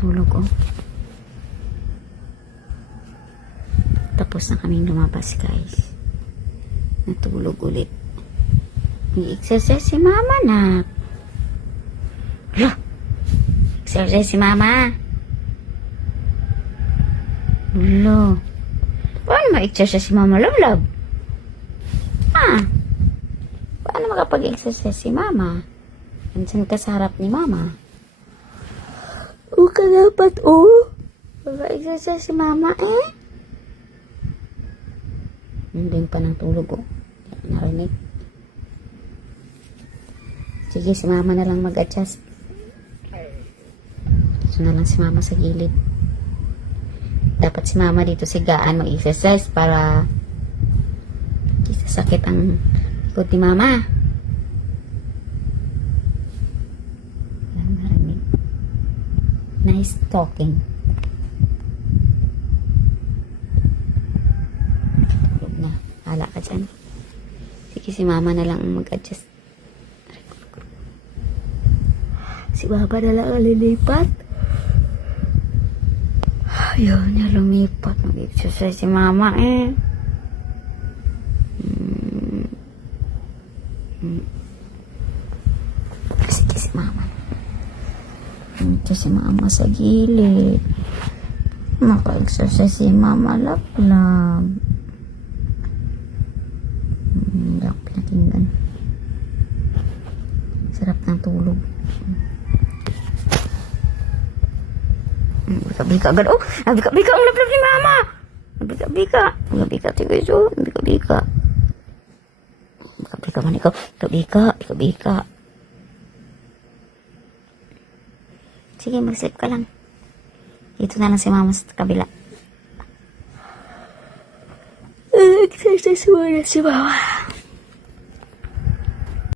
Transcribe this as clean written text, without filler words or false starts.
tulog, oh. Tapos na kaming lumabas, guys. Natulog ulit. Nag-exercise si mama, nak. Exercise si mama. Ulo. Paano ma-exercise si mama, love? Paano makapag-exercise si mama? Andiyan ka sa harap ni mama. Ka dapat, mag-exercise si mama, Hindi pa ng tulog, narinig. Sige, si mama na lang mag-adjust. So na lang si mama sa gilid. Dapat si mama dito sigaan mag-exercise para hindi sasakit ang likod ni mama. Narinig. Nice talking. Tulog na. Hala ka dyan. Sige, si mama na lang mag-adjust. Si Baba na lang ang lilipat. Ayaw niya lumipat. Mag-exercise si mama, Sige, si mama. Ito si mama sa gilid. Maka-exercise si mama, love. Hindi ako pinakinggan. Sarap ng tulog. Bika-bika agad. Bika-bika ang lablab ni mama. Bika-bika. Bika-bika, tigay so. Bika-bika. Bika-bika man ikaw. Bika-bika. Bika-bika. Sige, mag-sleep ka lang. Dito na lang si mama sa kabila. Exercise muna si mama.